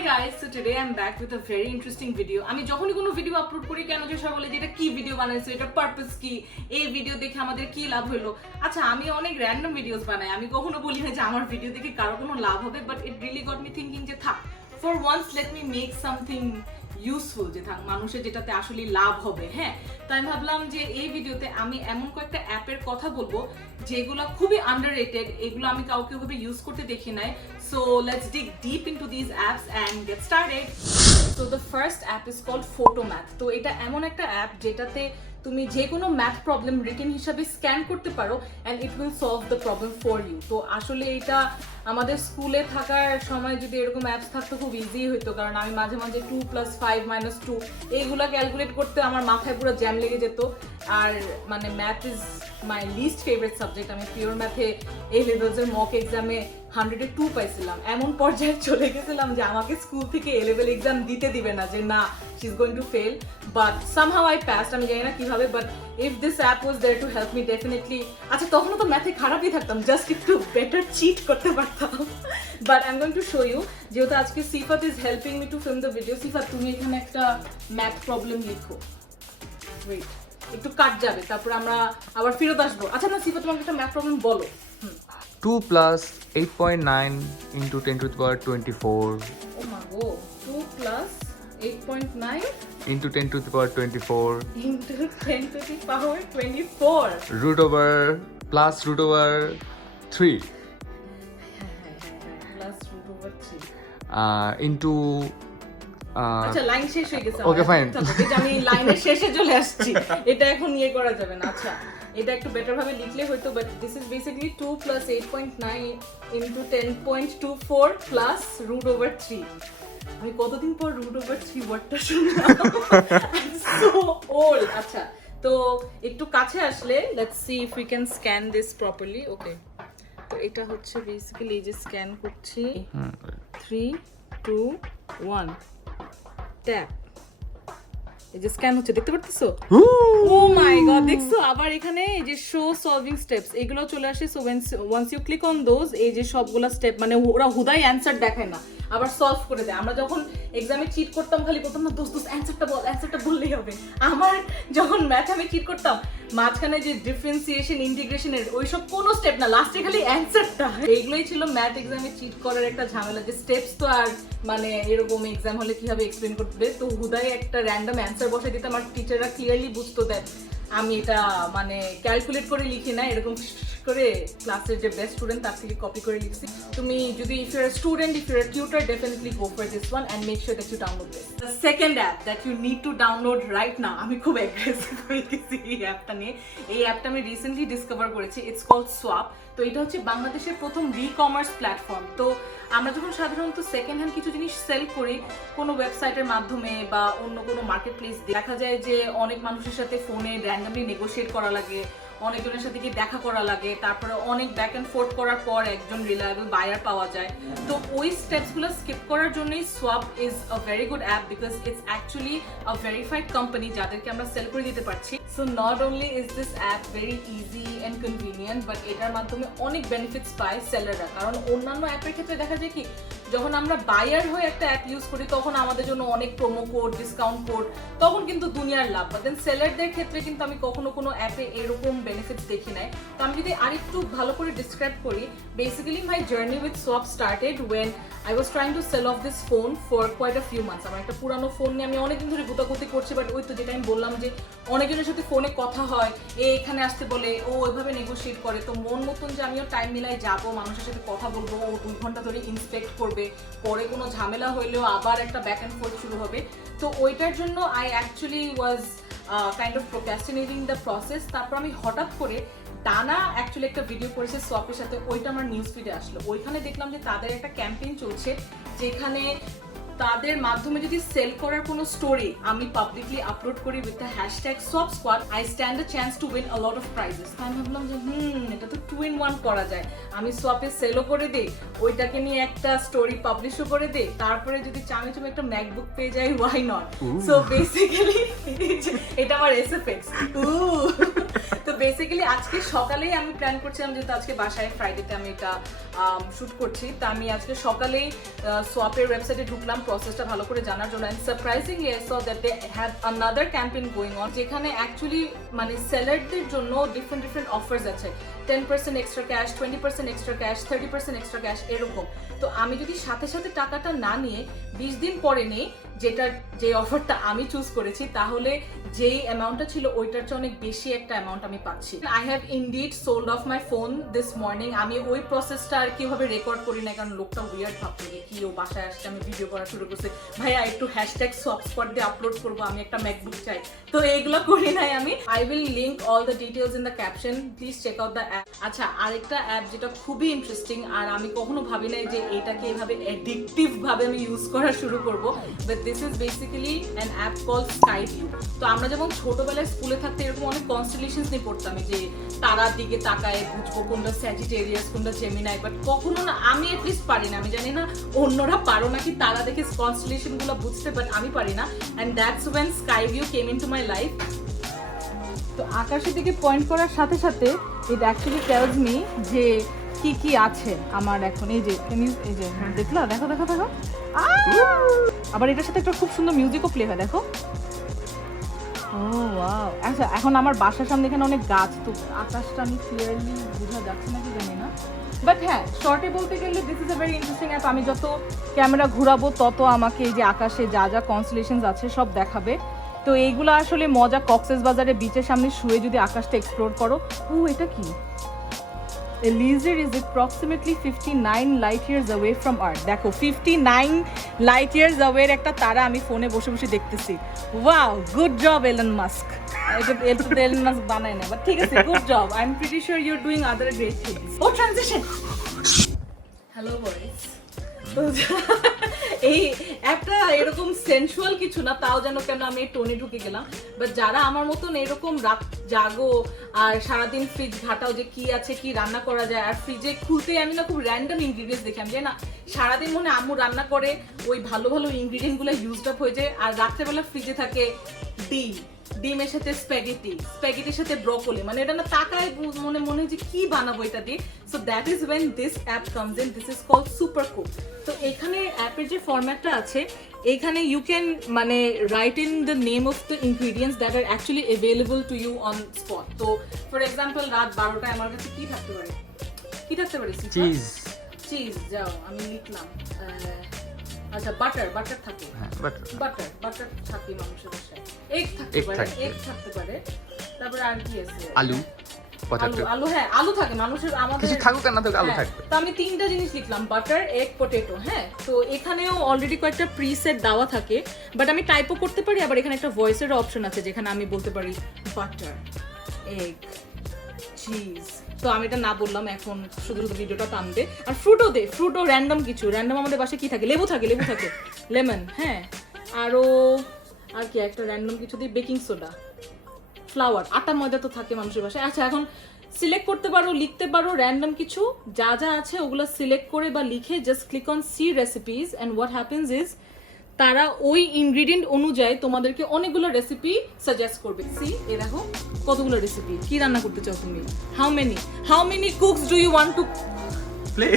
Hi guys, so today I'm back with a very interesting video. আমি যখনই কোনো video upload করি কেন যে সবাই বলে যে এটা কি ভিডিও বানাইছো, এটা পারপাস কি, এই ভিডিও দেখে আমাদের কি লাভ হলো। আচ্ছা, আমি অনেক র্যান্ডম ভিডিওস বানাই, আমি কখনো বলি না যে আমার ভিডিও দেখে কারো কোনো লাভ হবে, but it really got me thinking যে থাক, for once let me make something useful, যে থাক মানুষের যেটাতে আসলে লাভ হবে। হ্যাঁ, তো আমি ভাবলাম যে এই ভিডিওতে আমি এমন কয়েকটা অ্যাপের কথা বলবো যেগুলো খুবই আন্ডাররেটেড, এগুলো আমি কাউকে ওভাবে ইউজ করতে দেখি নাই। So let's dig deep into these apps and get started. So the first app is called Photomath. তো এটা এমন একটা অ্যাপ যেটাতে তুমি যে কোনো ম্যাথ প্রবলেম রিটেন হিসাবে স্ক্যান করতে পারো and it will solve the problem for you. তো আসলে এটা আমাদের স্কুলে থাকার সময় যদি এরকম অ্যাপস থাকতো খুব ইজি হতো, কারণ আমি মাঝে মাঝে 2 + 5 - 2 এইগুলা ক্যালকুলেট করতে আমার মাথায় পুরো জ্যাম লেগে যেত। আর মানে math is my least favourite subject. আমি পিওর ম্যাথে এই লেভেলসের মক এক্সামে 100-এ 2 পাইছিলাম। এমন পর্যায়ে চলে গেছিলাম যে আমাকে স্কুল থেকে এ লেভেল এক্সাম দিতে দিবে না, যে না, she is going to fail, but somehow I passed. আমি জানি না কিভাবে, but if this app was there to help me definitely. আচ্ছা, তখনও তো ম্যাথে খারাপই থাকতাম, জাস্ট একটু বেটার চিট করতে পারতাম। But I am going to show you, যেহেতু আজকে Sifat is helping me to film the video. Sifat, তুমি এখানে একটা ম্যাথ প্রবলেম লিখো। ওয়েট, একটু কাট যাবে, তারপর আমরা আবার ফেরত আসবো। আচ্ছা না সিফাত, তোমাকে একটা ম্যাথ প্রবলেম বলো। 2 + 8.9 × 10^24 Oh my god, 2 + 8.9 × 10^24 into 10^24 plus √3 plus √3 into আচ্ছা, লাইন শেষ হয়ে গেছে। Okay, fine. এটা আমি লাইনের শেষে চলে আসছি, এটা এখন ইয়ে করা যাবে না। আচ্ছা, এটা একটু বেটার ভাবে লিখলে হয়তো, but this is basically 2 + 8.9 into 10.24 plus √3। আমি কতদিন পর √3 ওয়ার্ডটা শুনলাম, সো ওল্ড। আচ্ছা, তো একটু কাছে আসলে let's see if we can scan this properly. Okay, তো এটা হচ্ছে বেসিক্যালি এই যে স্ক্যান করছি, 3 2 1 ট্যাপ, এই যে স্ক্যান হচ্ছে, দেখতে পারতেছো? ও মাই গড, দেখছো? আবার এখানে এই যে শো সলভিং স্টেপস এগুলো চলে আসে। So once you click on those, এই যে সবগুলা স্টেপ, মানে ওরা হুদাই অ্যানসার দেখায় না, আবার সলভ করে দেয়। আমরা যখন এক্সামে চিট করতাম খালি বলতাম না, দোস্ত অ্যানসারটা বল, অ্যানসারটা বললেই হবে। আমার যখন ম্যাথে আমি চিট করতাম, মাঝখানে যে ডিফারেন্সিয়েশন, ইন্টিগ্রেশনের ওইসব কোনো স্টেপ না, লাস্টে খালি অ্যানসারটা। এইগুলোই ছিল ম্যাথ এক্সামে চিট করার একটা ঝামেলা, যে স্টেপস তো আর মানে এরকম এক্সাম হলে কিভাবে এক্সপ্লেন করবে। তো হুদাই একটা র্যান্ডম অ্যান্সার বসে দিতাম, আর টিচাররা ক্লিয়ারলি বুঝতো দেয় আমি এটা মানে ক্যালকুলেট করে লিখি না, এরকম করে ক্লাসের যে বেস্ট স্টুডেন্ট তার থেকে কপি করে লিখছি। তুমি যদি if you are student, if you are tutor, definitely go for this one and make sure that you download this. The second app that you need to download right now, আমি খুব aggressive হয়ে গেছি এই অ্যাপটা নিয়ে। এই অ্যাপটা আমি রিসেন্টলি ডিসকভার করেছি, ইটস কল্ড সোয়াপ। তো এটা হচ্ছে বাংলাদেশের প্রথম ই-কমার্স প্ল্যাটফর্ম। তো আমরা যখন সাধারণত সেকেন্ড হ্যান্ড কিছু জিনিস সেল করি কোনো ওয়েবসাইটের মাধ্যমে বা অন্য কোনো মার্কেট প্লেস, দেখা যায় যে অনেক মানুষের সাথে ফোনে র্যান্ডামলি নেগোশিয়েট করা লাগে, অনেকজনের সাথে গিয়ে দেখা করা লাগে, তারপরে অনেক ব্যাক অ্যান্ড ফোর্থ করার পর একজন রিলায়েবল বায়ার পাওয়া যায়। তো ওই স্টেপসগুলো স্কিপ করার জন্যই Swap is a very good app, because it's actually a verified company যাদেরকে আমরা সেল করে দিতে পারছি। So not only is this app very easy and convenient, but এটার মাধ্যমে অনেক বেনিফিটস পায় সেলাররা। কারণ অন্যান্য অ্যাপের ক্ষেত্রে দেখা যায় কি, যখন আমরা বায়ার হয়ে একটা অ্যাপ ইউজ করি তখন আমাদের জন্য অনেক প্রোমো কোড, ডিসকাউন্ট কোড, তখন কিন্তু দুনিয়ার লাভ। বাট দেন সেলারদের ক্ষেত্রে কিন্তু আমি কখনো কোনো অ্যাপে এরকম বেনিফিটস দেখি নাই। তো আমি যদি আরেকটু ভালো করে ডিসক্রাইব করি, basically my journey with Swap started when I was trying to sell off this phone for quite a few months. আমার একটা পুরানো ফোন নিয়ে আমি অনেকদিন ধরে গুতাগুতি করছি, বাট ওই তো যেটা আমি বললাম যে অনেকজনের সাথে ফোনে কথা হয়, এখানে আসতে বলে, ও ওইভাবে নেগোশিয়েট করে। তো মন মতন যে আমিও টাইম মিলাই যাবো, মানুষের সাথে কথা বলবো, ও 2 ঘন্টা ধরে ইন্সপেক্ট করবে, পরে কোনো ঝামেলা হইলেও আবার একটা ব্যাক অ্যান্ড ফোর্থ শুরু হবে। তো ওইটার জন্য I actually was kind of procrastinating the process. তারপর আমি হঠাৎ করে ডানা অ্যাকচুয়ালি একটা ভিডিও করেছে সোয়াপের সাথে, ওইটা আমার নিউজ ফিডে আসলো। ওইখানে দেখলাম যে তাদের একটা ক্যাম্পেইন চলছে, যেখানে তাদের মাধ্যমে যদি সেল করার কোনো স্টোরি আমি পাবলিকলি আপলোড করি with the hashtag Swap squad, I stand a chance to win a lot of prizes. আমি ভাবলাম যে এটা তো 2 in 1 করা যায়, আমি সোয়াপে সেলও করে দিই, ওইটাকে নিয়ে একটা স্টোরি পাবলিশও করে দিই, তারপরে যদি চামি তুমি একটা ম্যাকবুক পেয়ে যাই, ওয়াই নট। সো বেসিক্যালি এটা আমার এসএফএক্স। তো বেসিক্যালি আজকে সকালেই আমি প্ল্যান করছিলাম, যেহেতু আজকে বাসায় ফ্রাইডেতে আমি এটা শ্যুট করছি। তা আমি আজকে সকালেই সোয়াপের ওয়েবসাইটে ঢুকলাম প্রসেসটা ভালো করে জানার জন্য, and surprisingly I saw that they have another campaign going on, যেখানে অ্যাকচুয়ালি মানে সেলারদের জন্য ডিফারেন্ট অফার্স আছে। 10% extra cash, 20% extra cash, 30% extra cash, এরকম। তো আমি যদি সাথে সাথে টাকাটা না নিয়ে 20 দিন পরে নিই, যে অফারটা আমি চুজ করেছি, তাহলে যেই অ্যামাউন্টটা ছিল ওইটার চেয়ে অনেক বেশি একটা অ্যামাউন্ট আমি পাচ্ছি। I have indeed sold of my phone this morning. আমি ওই প্রসেসটা আর কিভাবে রেকর্ড করি না, কারণ লোকটা উইয়ার্ড ভাবতো যে কি ও বাসায় আসছে, আমি ভিডিও করা শুরু করছি, ভাইয়া একটু হ্যাশট্যাগ সোয়াপস্পট দিয়ে আপলোড করবো, আমি একটা ম্যাকবুক চাই। তো এইগুলো করি নাই আমি। I will link all the details in the caption, please check out the app. আচ্ছা, আরেকটা অ্যাপ যেটা খুবই ইন্টারেস্টিং, আর আমি কখনো ভাবি নাই যে এটাকে এভাবে অ্যাডিকটিভ ভাবে আমি ইউজ করা শুরু করবো, but this is basically an app call sky view. তো আমরা যেমন ছোটবেলায় স্কুলে থাকতে এরকম অনেক কনস্টেলেশনস নিয়ে পড়তাম, যে তারার দিকে তাকায় বুঝবো কোনটা স্যাজিটেরিয়াস কোনটা জেমিনাই, বাট কখনো না, আমি এটলিস্ট পারি না। আমি জানি না অন্যরা পারো নাকি তারা দেখে কনস্টেলেশন গুলো বুঝতে, বাট আমি পারি না। And that's when Skyview came into my life. তো আকাশের দিকে পয়েন্ট করার সাথে সাথে ইট অ্যাকচুয়ালি টেলস মি যে কি কি আছে আমার এখন। এই যে এই যে দেখলো, দেখো দেখো দেখো, আবার এটার সাথে একটা খুব সুন্দর মিউজিকও প্লে হয়, দেখো। ও ওয়াও। আচ্ছা, এখন আমার বাসার সামনে এখানে অনেক গাছ, তো আকাশটা আমি ক্লিয়ারলি বোঝা যাচ্ছে নাকি জানি না, বাট হ্যাঁ, শর্টে বলতে গেলে this is a very interesting app. আমি যত ক্যামেরা ঘুরাবো তত আমাকে এই যে আকাশে যা যা কনস্টেলেশনস আছে সব দেখাবে। তো এইগুলো আসলে মজা। কক্সেস বাজারে বিচের সামনে শুয়ে যদি আকাশটা এক্সপ্লোর করো। ও, এটা কি? A lizard is approximately 59 light years away from Earth. দেখো, 59 light years away এর একটা তারা আমি ফোনে বসে বসে দেখতেছি। Wow, good job Elon Musk. এটা এলন মাস্ক বানায় না, বাট ঠিক আছে, good job. I am pretty sure you are doing other great things. ও, ট্রানজিশন। Hello boys. তো এই একটা এরকম সেন্সুয়াল কিছু না, তাও যেন কেন আমি টোনে ঢুকে গেলাম। বাট যারা আমার মতন এরকম রাত জাগো আর সারাদিন ফ্রিজ ঘাটাও যে কি আছে, কি রান্না করা যায়, আর ফ্রিজে খুলতে আমি না খুব র্যান্ডম ইনগ্রিডিয়েন্টস দেখি। আমি জানি না, সারাদিন মনে আম্মু রান্না করে ওই ভালো ভালো ইনগ্রিডিয়েন্টগুলো ইউজড আপ হয়ে যায়, আর রাত্রেবেলা ফ্রিজে থাকে ডিমের সাথে স্প্যাগেটির সাথে ব্রকলি, মানে এটা না তাকায় মনে যে কি বানাবো এটা দিয়ে। So that is when this app comes in. This is called Super Cook. তো এখানে অ্যাপের যে ফরম্যাটটা আছে, এখানে ইউ ক্যান মানে write in the name of the ingredients that are actually available to you on spot. তো ফর এক্সাম্পল রাত 12টায় আমার কাছে কি থাকতে পারে? চিজ। যাও, আমি লিখলাম। আচ্ছা, বাটার থাকে। হ্যাঁ, বাটার থাকে মানুষের বাসায়। এগ থাকতে পারে। তারপরে আর কি আছে? আলু। হ্যাঁ, আলু থাকে মানুষের, আমাদের কিছু থাকুক আর না থাকুক, আলু থাকবে। তো আমি 3টা জিনিস লিখলাম, বাটার, এগ, পটেটো। হ্যাঁ, তো এখানেও অলরেডি কয়েকটা প্রিসেট দেওয়া থাকে, বাট আমি টাইপও করতে পারি। আবার এখানে একটা ভয়েসের অপশন আছে, যেখানে আমি বলতে পারি বাটার, এগ, চিজ। তো আমি এটা না বললাম, এখন শুধু ভিডিওটা টানবে। আর ফ্রুটও র্যান্ডম কিছু। র্যান্ডম আমাদের বাসায় কি থাকে? লেবু থাকে লেমন। হ্যাঁ, আর কি একটা র্যান্ডম কিছু দিয়ে, বেকিং সোডা, ফ্লাওয়ার, আটা, ময়দা তো থাকে মানুষের বাসায়। আচ্ছা, এখন সিলেক্ট করতে পারো, লিখতে পারো র্যান্ডম কিছু, যা যা আছে ওগুলো সিলেক্ট করে বা লিখে just click on see recipes, and what happens is তারা ওই ইনগ্রিডিয়েন্ট অনুযায়ী তোমাদেরকে অনেকগুলো রেসিপি সাজেস্ট করবে। সি, এ দেখো কতগুলো রেসিপি। কি রান্না করতে চাও তুমি? How many cooks do you want to play?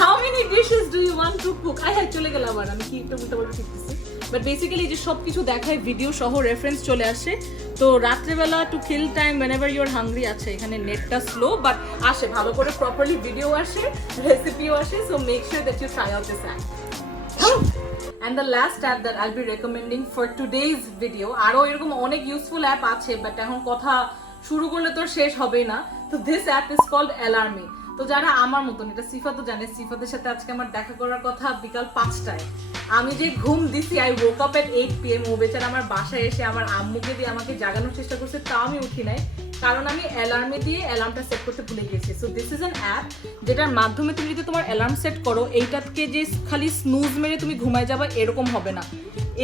How many dishes do you want to cook? চলে গেল আবার, আমি কি একটা উল্টাপাল্টা শিখতেছি। বাট বেসিক্যালি যে সব কিছু দেখায়, ভিডিও সহ রেফারেন্স চলে আসে। তো রাত্রেবেলা to kill time whenever you are hungry আছে, এখানে নেটটা স্লো বাট আসে, ভালো করে প্রপারলি ভিডিও আসে, রেসিপিও আসে। So make sure that you try out this app. And the last app that I'll be recommending for today's video, আরো এরকম অনেক ইউজফুল অ্যাপ আছে, বাট এখন কথা শুরু করলে তো শেষ হবেই না। তো this app is called Alarmy। তো যারা আমার মতন, এটা সিফাতও জানে, সিফাতের সাথে আজকে আমার দেখা করার কথা বিকাল 5টায়। আমি যে ঘুম দিছি, I woke up at 8 PM। ও বেচারা আমার বাসায় এসে আমার আম্মুকে দিয়ে আমাকে জাগানোর চেষ্টা করছে, তাও আমি উঠি নাই, কারণ আমি অ্যালার্মে দিয়ে অ্যালার্মটা সেট করতে ভুলে গেছি। So this is an app যেটার মাধ্যমে তুমি যদি তোমার অ্যালার্ম সেট করো, এইটাকে যে খালি স্নুজ মেরে তুমি ঘুমায় যাবা এরকম হবে না।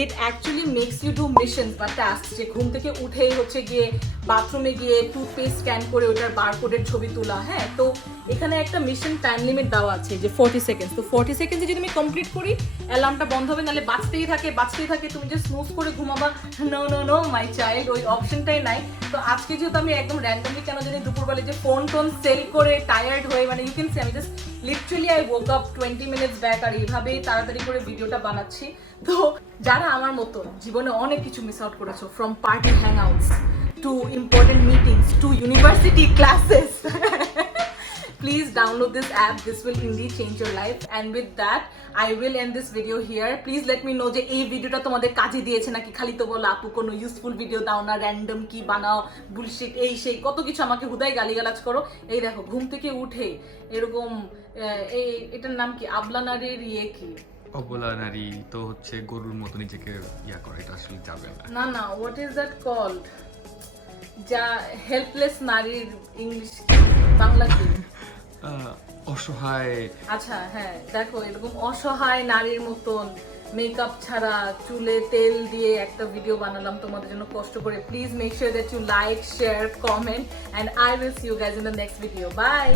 It actually makes you do mission বা টাস্ক, যে ঘুম থেকে উঠেই হচ্ছে গিয়ে বাথরুমে গিয়ে টুথপেস্ট স্ক্যান করে ওটার বারকোডের ছবি তোলা। হ্যাঁ, তো এখানে একটা মিশন টাইম লিমিট দেওয়া আছে যে 40 সেকেন্ডস। তো 40 সেকেন্ডে যদি আমি কমপ্লিট করি অ্যালার্মটা বন্ধ হবে, নাহলে বাঁচতেই থাকে, তুমি যে স্নুজ করে ঘুমাবা, no no no my child, ওই অপশনটাই নাই। তো আজকে যেহেতু আমি একদম র্যান্ডমলি কেন জানি দুপুরবেলা যে ফোন টোন সেল করে টায়ার্ড হয়ে, মানে ইউ ক্যান সি আমি just literally I woke up 20 minutes back, আর এইভাবেই তাড়াতাড়ি করে ভিডিওটা বানাচ্ছি। তো যারা আমার মতো জীবনে অনেক কিছু মিস আউট করেছো, from party hangouts to important meetings to university classes, please download this app. This will indeed change your life. And with that, I will end this video here. Please let me know যে এই ভিডিওটা তোমাদের কাজে দিয়েছে নাকি, খালি তো বলো আপু কোনো ইউজফুল ভিডিও দাও না, র্যান্ডম কি বানাও, বুলশিট এই সেই কত কিছু আমাকে হুদাই গালিগালাজ করো। এই দেখো ঘুম থেকে উঠে এরকম এটার নাম কি, আবলা নারীর কি, অবলা নারী তো হচ্ছে গরুর মতো নিজেকে ইয়া করে, এটা আসলে যাবে না। না না, হোয়াট ইজ দ্যাট কল্ড, যা হেল্পলেস নারীর ইংলিশ বাংলা কি, অসহায়। আচ্ছা হ্যাঁ, দেখো এরকম অসহায় নারীর মতন মেকআপ ছাড়া চুলে তেল দিয়ে একটা ভিডিও বানালাম তোমাদের জন্য কষ্ট করে। Please make sure that you like, share, comment, and I will see you guys in the next video. Bye.